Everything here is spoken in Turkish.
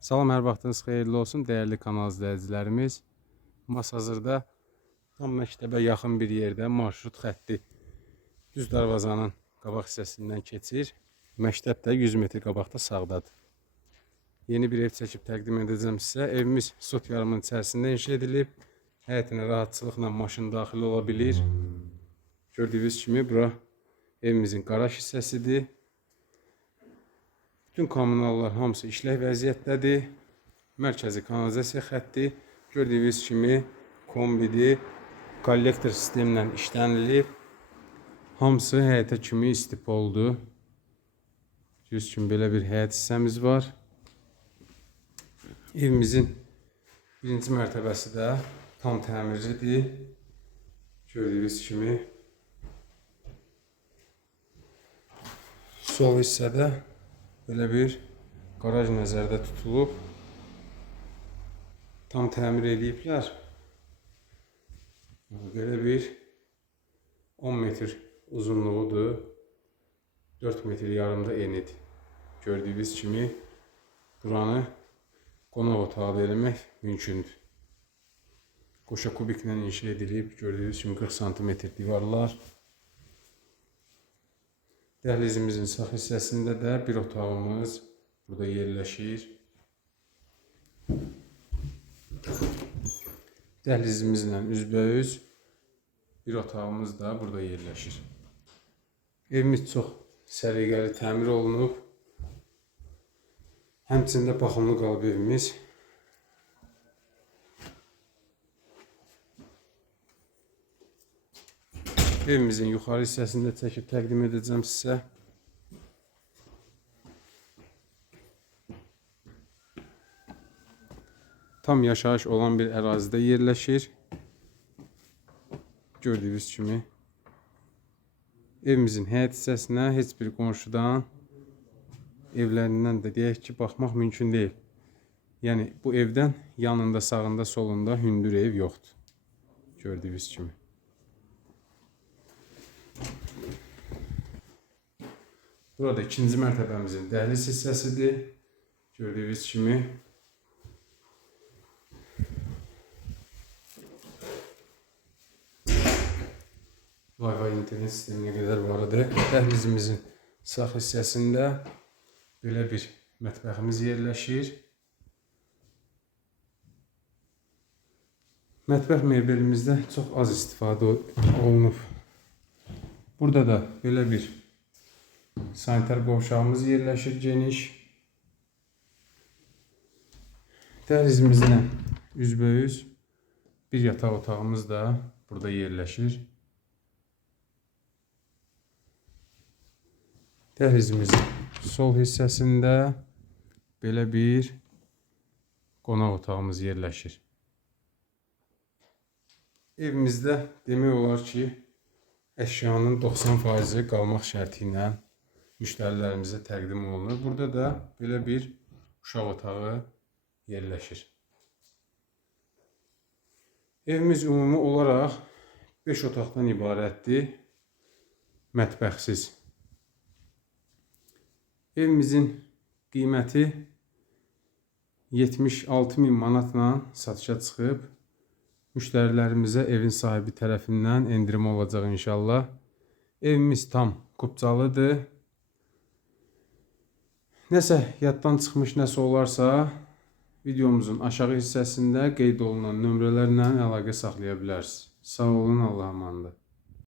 Salam, hər vaxtınız xeyirli olsun, dəyərli kanal izləyicilərimiz. Mas hazırda tam məktəbə yaxın bir yerdə marşrut xətti düz darvazanın qabaq hissəsindən keçir. Məktəb də 100 metr qabaqda sağdadır. Yeni bir ev çəkib təqdim edəcəm sizə. Evimiz sot yarımının içərisində inşa edilib. Həyətinə rahatçılıqla maşın daxil ola bilir. Gördüyünüz kimi bura evimizin qaraj hissəsidir. Bütün kommunallar hamısı işlək vəziyyətdədir. Mərkəzi kanalizasiya xətti gördüyünüz kimi kombidir. Kollektor sistemlə işlənilib. Hamısı həyətə kimi istip oldu. Gördüyünüz kimi belə bir həyət hissəmiz var. Evimizin birinci mərtəbəsi də tam təmirlidir. Gördüyünüz kimi sol hissədə belə bir qaraj nəzərdə tutulub. Tam təmir ediblər. Belə bir 10 metr uzunluğudur. 4 metr yarımda enidir. Gördüyünüz kimi buranı qonaq otağı vermək mümkündür. Qoşa kubiklə inşa edilib. Gördüyünüz kimi 40 sm divarlar. Dəhlizimizin sağ hissəsində də bir otağımız burada yerləşir. Dəhlizimizlə üzbəüz bir otağımız da burada yerləşir. Evimiz çox səliqəli təmir olunub. Həmçində baxımlı qalıb evimiz. Evimizin yuxarı hissəsində çəkib təqdim edəcəm sizə. Tam yaşayış olan bir ərazidə yerləşir. Gördüyünüz kimi evimizin həyət hissəsinə heç bir qonşudan evlərindən də deyək ki, baxmaq mümkün deyil. Yəni bu evdən yanında, sağında, solunda hündür ev yoxdur. Gördüyünüz kimi. Burada ikinci mərtəbəmizin dəhliz hissəsidir. Gördüyünüz kimi Wi-Fi internet sisteminə qədər var idi. Dəhlizimizin sağ hissəsində belə bir mətbəximiz yerləşir. Mətbəx mebelimizdə çox az istifadə olunub. Burada da belə bir sanitar qovşağımız yerləşir geniş. Dəhlizimizlə üzbəüz bir yataq otağımız da burada yerləşir. Dəhlizimizin sol hissəsində belə bir qonaq otağımız yerləşir. Evimizdə demək olar ki, əşyanın 90% qalmaq şərti ilə müştərilərimizə təqdim olunur. Burada da belə bir uşaq otağı yerləşir. Evimiz ümumi olaraq 5 otaqdan ibarətdir. Mətbəxsiz. Evimizin qiyməti 76 min manatla satışa çıxıb. Müştərilərimizə evin sahibi tərəfindən endirim olacaq inşallah. Evimiz tam kupcalıdır. Nəsə yaddan çıxmış nəsə olarsa videomuzun aşağı hissəsində qeyd olunan nömrələrlə əlaqə saxlaya bilərsiniz. Sağ olun, Allah'a emanet.